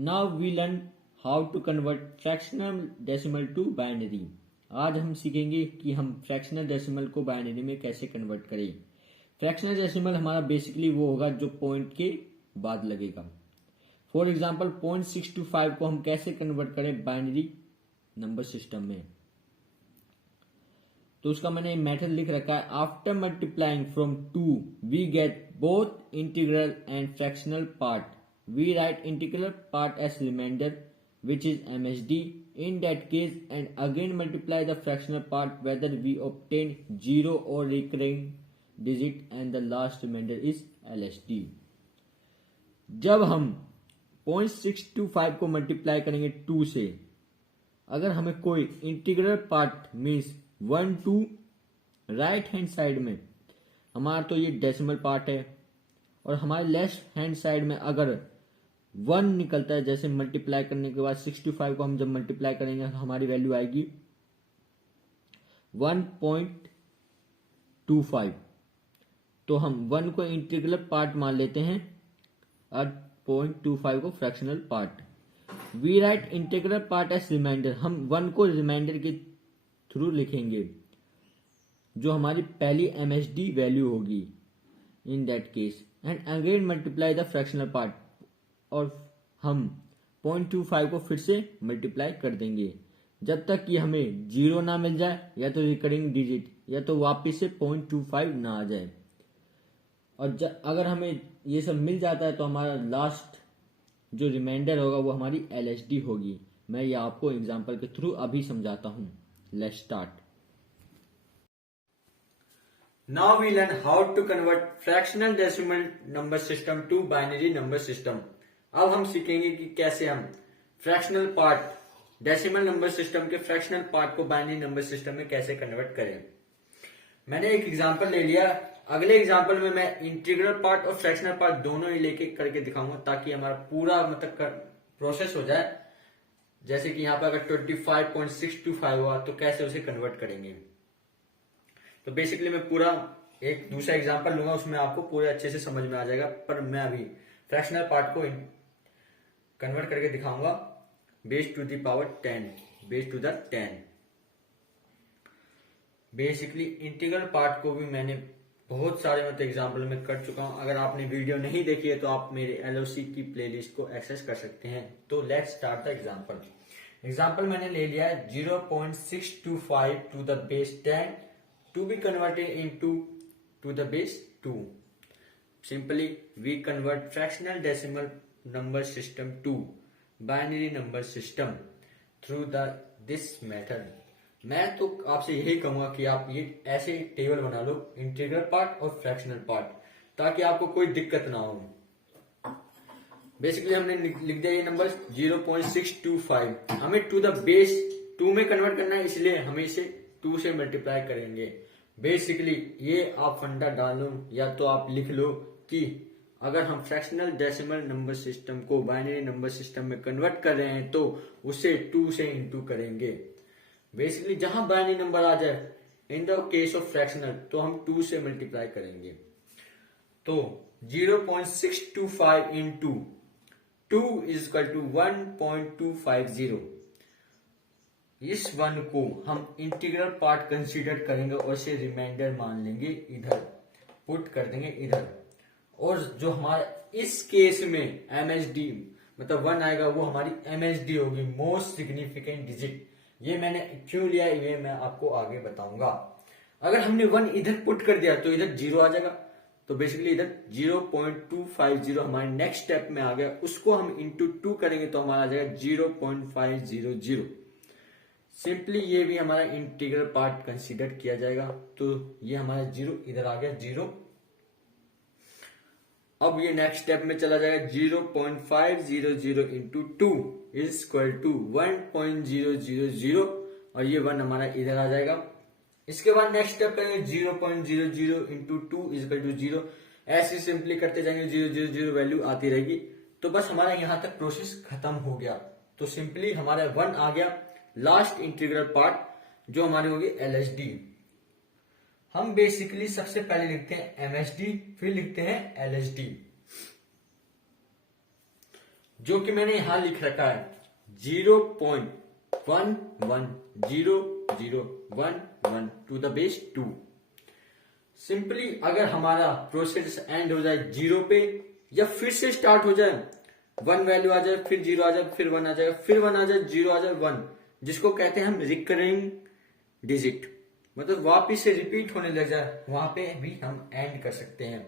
Now we learn how to convert fractional decimal to binary. आज हम सीखेंगे कि हम फ्रैक्शनल डेसिमल को बाइनरी में कैसे कन्वर्ट करें। फ्रैक्शनल डेसिमल हमारा बेसिकली वो होगा जो पॉइंट के बाद लगेगा। फॉर एग्जाम्पल 0.625 को हम कैसे कन्वर्ट करें बाइनरी नंबर सिस्टम में, तो उसका मैंने मेथड लिख रखा है। After multiplying from 2 we get both integral and fractional part, we write integral part as remainder which is MSD in that case and again multiply the fractional part whether we obtain 0 or recurring digit and the last remainder is LSD। जब हम 0.625 को multiply करेंगे 2 से, अगर हमें कोई integral part means 1 2 right hand side में, हमारा तो ये डेसिमल पार्ट है, और हमारे लेफ्ट हैंड साइड में अगर 1 निकलता है, जैसे मल्टीप्लाई करने के बाद 65 को हम जब मल्टीप्लाई करेंगे हमारी वैल्यू आएगी 1.25, तो हम 1 को इंटीग्रल पार्ट मान लेते हैं और 0.25 को fractional part. We write integral part as remainder, हम 1 को रिमाइंडर के थ्रू लिखेंगे जो हमारी पहली MSD वैल्यू होगी in that case, and again multiply the fractional part, और हम 0.25 को फिर से मल्टीप्लाई कर देंगे जब तक कि हमें 0 ना मिल जाए या तो रिकरिंग डिजिट या तो वापस से 0.25 ना आ जाए। और अगर हमें ये सब मिल जाता है तो हमारा लास्ट जो रिमाइंडर होगा वो हमारी LSD होगी। मैं ये आपको एग्जांपल के थ्रू अभी समझाता हूं। Let's start. Now we learn how to convert fractional decimal number system to binary number system. अब हम सीखेंगे कि कैसे हम fractional part decimal number system के फ्रैक्शनल पार्ट को बाइनरी नंबर सिस्टम में कैसे कन्वर्ट करें। मैंने एक एग्जांपल ले लिया। अगले एग्जांपल में मैं इंटीग्रल पार्ट और फ्रैक्शनल पार्ट दोनों ही लेके करके दिखाऊंगा ताकि हमारा पूरा प्रोसेस हो जाए। जैसे कि यहाँ पर अगर 25.625 हुआ तो कैसे उसे कन्वर्ट करेंगे। तो बेसिकली मैं पूरा एक दूसरा एग्जांपल लूंगा, उसमें आपको पूरे अच्छे से समझ में आ जाएगा, पर मैं अभी फ्रैक्शनल पार्ट को कन्वर्ट करके दिखाऊंगा base to the power 10, base to the 10। Basically integral part को भी मैंने बहुत सारे एग्जाम्पल में कर चुका हूं। अगर आपने वीडियो नहीं देखी है तो आप मेरे LOC की प्लेलिस्ट को एक्सेस कर सकते हैं। तो let's start the example. Example मैंने ले लिया है 0.625 to the base 10 to be converted into to the base 2। Simply we convert fractional decimal number system to binary number system through this method। मैं तो आपसे यही कहूंगा कि आप ये ऐसे टेबल बना लो, इंटीग्रल पार्ट और फ्रैक्शनल पार्ट, ताकि आपको कोई दिक्कत ना हो। बेसिकली हमने लिख दिया ये नंबर 0.625, हमें टू द बेस 2 में कन्वर्ट करना है, इसलिए हम इसे 2 से मल्टीप्लाई करेंगे। बेसिकली ये आप फंडा डालो या तो आप लिख लो कि अगर हम फ्रैक्शनल डेसिमल नंबर सिस्टम को बाइनरी नंबर सिस्टम में कन्वर्ट कर रहे हैं तो उसे 2 से इंटू करेंगे। बेसिकली जहां बाइनरी नंबर आ जाए in the case of fractional तो हम 2 से मल्टीप्लाई करेंगे। तो 0.625 इंटू 2 इज इक्वल टू 1.250। इस 1 को हम इंटीग्रल पार्ट कंसीडर करेंगे और इसे रिमाइंडर मान लेंगे, इधर पुट कर देंगे इधर। और जो हमारा इस केस में MSD 1 आएगा वो हमारी MSD होगी, मोस्ट सिग्निफिकेंट डिजिट। ये मैंने क्यों लिया ये मैं आपको आगे बताऊंगा। अगर हमने 1 इधर पुट कर दिया तो इधर 0 आ जाएगा, तो बेसिकली इधर 0.250 हमारे नेक्स्ट स्टेप में आ गया। उसको हम इंटू 2 करेंगे तो हमारा आ जाएगा 0.500। सिंपली ये भी हमारा इंटीग्रल पार्ट कंसीडर किया जाएगा। तो ये हमारा 0 इधर आ गया 0। अब ये नेक्स्ट स्टेप में चला जाएगा 0.500 इंटू 2 इज इक्वल टू 1.000, और ये 1 हमारा इधर आ जाएगा। इसके बाद नेक्स्ट स्टेप करेंगे 0.00 इंटू 2 इज इक्वल टू 0। ऐसे सिंपली करते जाएंगे, 000 वैल्यू आती रहेगी। तो बस हमारा यहां तक प्रोसेस खत्म हो गया। तो सिंपली हमारा 1 आ गया। लास्ट इंटीग्रल पार्ट जो हमारी होगी LSD। हम बेसिकली सबसे पहले लिखते हैं MSD, फिर लिखते हैं LSD। जो कि मैंने यहां लिख रखा है 0.110011 टू द बेस 2। सिंपली अगर हमारा प्रोसेस एंड हो जाए 0 पे या फिर से स्टार्ट हो जाए 1 वैल्यू आ जाए, फिर 0 आ जाए, फिर 1 आ जाएगा, फिर 1 आ जाए, 0 आ जाए, 1, जिसको कहते हैं हम रिकरिंग डिजिट, मतलब वापिस से रिपीट होने लग जाए, वहां पे भी हम एंड कर सकते हैं।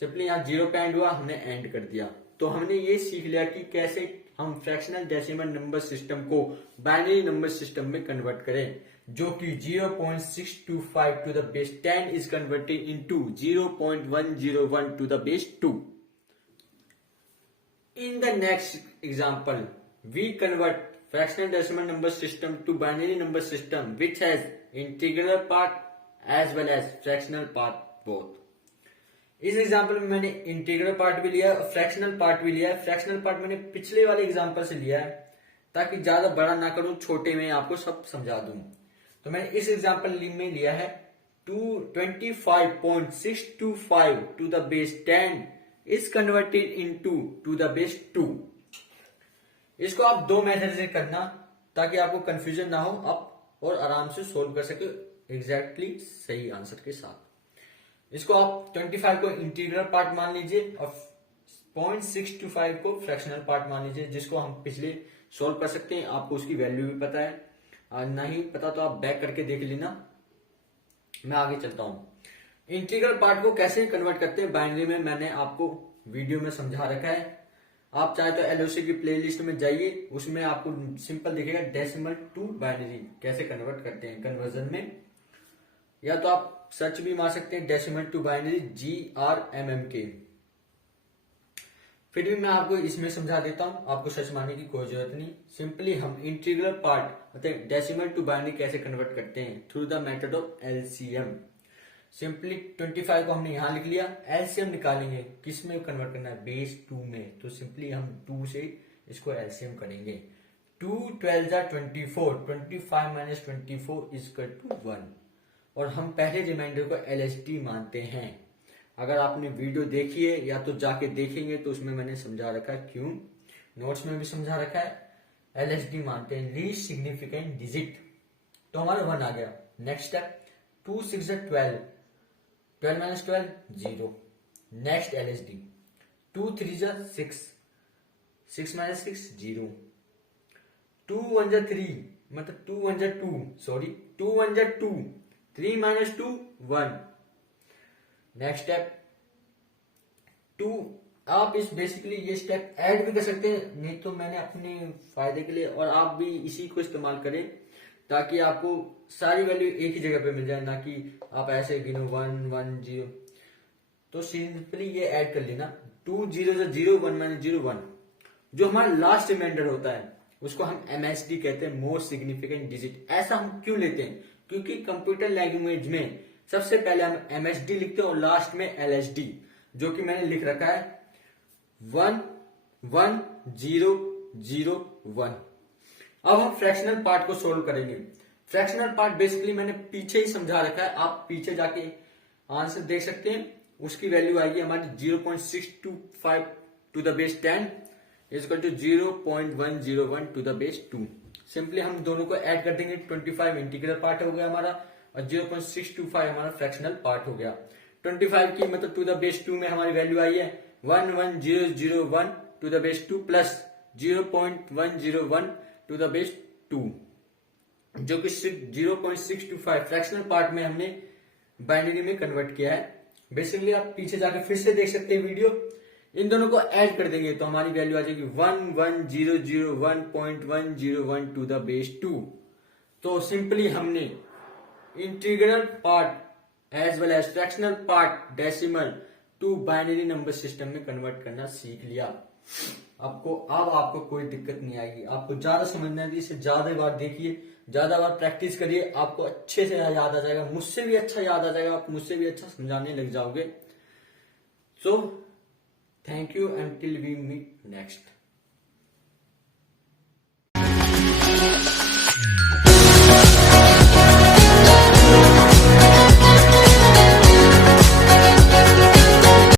सिंपली यहाँ 0 पे एंड हुआ, हमने एंड कर दिया। तो हमने ये सीख लिया कि कैसे हम फ्रैक्शनल डेसिमल नंबर सिस्टम को बाइनरी नंबर सिस्टम में कन्वर्ट करें, जो कि 0.625 to the base 10 is converted into 0.101 to the base 2। In the next example, we convert fractional decimal number system to binary number system which has integral part as well as fractional part both. इस example में मैंने integral part भी लिया और fractional part भी लिया है। Fractional part मैंने पिछले वाले एग्जाम्पल से लिया है ताकि ज्यादा बड़ा ना करूं, छोटे में आपको सब समझा दूं। तो मैंने इस एग्जाम्पल में लिया है 25.625 to the base 10 is converted into to the base 2। इसको आप दो मेथड से करना ताकि आपको कंफ्यूजन ना हो, आप और आराम से सोल्व कर सके एग्जैक्टली सही आंसर के साथ। इसको आप 25 को इंटीग्रल पार्ट मान लीजिए और 0.625 को फ्रैक्शनल पार्ट मान लीजिए, जिसको हम पिछले सोल्व कर सकते हैं। आपको उसकी वैल्यू भी पता है, नहीं पता तो आप बैक करके देख लेना। मैं आगे चलता हूं। इंटीग्रल पार्ट को कैसे कन्वर्ट करते हैं बाइनरी में, मैंने आपको वीडियो में समझा रखा है। आप चाहे तो एलओसी की प्लेलिस्ट में जाइए, उसमें आपको सिंपल दिखेगा डेसिमल टू बाइनरी कैसे कन्वर्ट करते हैं कन्वर्जन में, या तो आप सर्च भी मार सकते हैं डेसिमल टू बाइनरी GRMMK। फिर भी मैं आपको इसमें समझा देता हूं, आपको सर्च मारने की कोई जरूरत नहीं। सिंपली हम इंटीग्रल पार्ट मतलब डेसिमल टू बाइनरी कैसे कन्वर्ट करते हैं through the method of LCM। Simply 25 को हमने यहां लिख लिया, एलसीएम निकालेंगे, किस में कन्वर्ट करना है, बेस 2 में। तो सिंपली हम 2 से इसको एलसीएम करेंगे। 2 12 24, 25 माइनस 24 इज इक्वल टू 1। और हम पहले रिमाइंडर को LSD मानते हैं। अगर आपने वीडियो देखी है या तो जाके देखेंगे तो उसमें मैंने समझा रखा है, क्यों नोट्स में भी समझा रखा है। LSD मानते हैं, लीस्ट सिग्निफिकेंट डिजिट। तो हमारा 1 आ गया। Next step 2 6 12, 12 minus 12 0। Next LSD 2 3 6, 6 minus 6 0। 2 1 3 मतलब 2 1 2, सॉरी 2 1 2, 3 minus 2 1। नेक्स्ट स्टेप 2, आप इस बेसिकली ये स्टेप ऐड भी कर सकते हैं, नहीं तो मैंने अपने फायदे के लिए, और आप भी इसी को इस्तेमाल करें ताकि आपको सारी वैल्यू एक ही जगह पे मिल जाए, ना कि आप ऐसे गिनो 1 1 0। तो सिंपली ये ऐड कर लेना 2 0 0 1 माइनस 0 1। जो हमारा लास्ट रिमाइंडर होता है उसको हम MSD कहते हैं, मोस्ट सिग्निफिकेंट डिजिट। ऐसा हम क्यों लेते हैं, क्योंकि कंप्यूटर लैंग्वेज में सबसे पहले हम MSD लिखते हैं और लास्ट में LSD, जो कि मैंने लिख रखा है 1 1 0 0 1। अब हम फ्रैक्शनल पार्ट को सोल्व करेंगे। फ्रैक्शनल पार्ट बेसिकली मैंने पीछे ही समझा रखा है, आप पीछे जाके आंसर देख सकते हैं। उसकी वैल्यू आएगी हमारी 0.625 to the base 10 is equal to 0.101 to the base 2। Simply हम दोनों को ऐड कर देंगे। 25 इंटीग्रल पार्ट हो गया हमारा और 0.625 हमारा फ्रैक्शनल पार्ट हो गया। 25 की मतलब टू द बेस 2 में हमारी वैल्यू आई है 11001 to the base 2 plus 0.101 to the base 2, जो कि 0.625 फ्रैक्शनल पार्ट में हमने बाइनरी में कन्वर्ट किया है। बेसिकली आप पीछे जाकर फिर से देख सकते हैं वीडियो। इन दोनों को ऐड कर देंगे तो हमारी वैल्यू आ जाएगी 11001.101 टू द बेस 2। तो सिंपली हमने integral part as well as fractional part decimal to binary number system में कन्वर्ट करना सीख लिया। अब आपको कोई दिक्कत नहीं आएगी। आपको ज्यादा समझना है, इसे ज्यादा बार देखिए, ज्यादा बार प्रैक्टिस करिए, आपको अच्छे से याद आ जाएगा। मुझसे भी अच्छा याद आ जाएगा, आप मुझसे भी अच्छा समझाने लग जाओगे। So thank you until we meet next।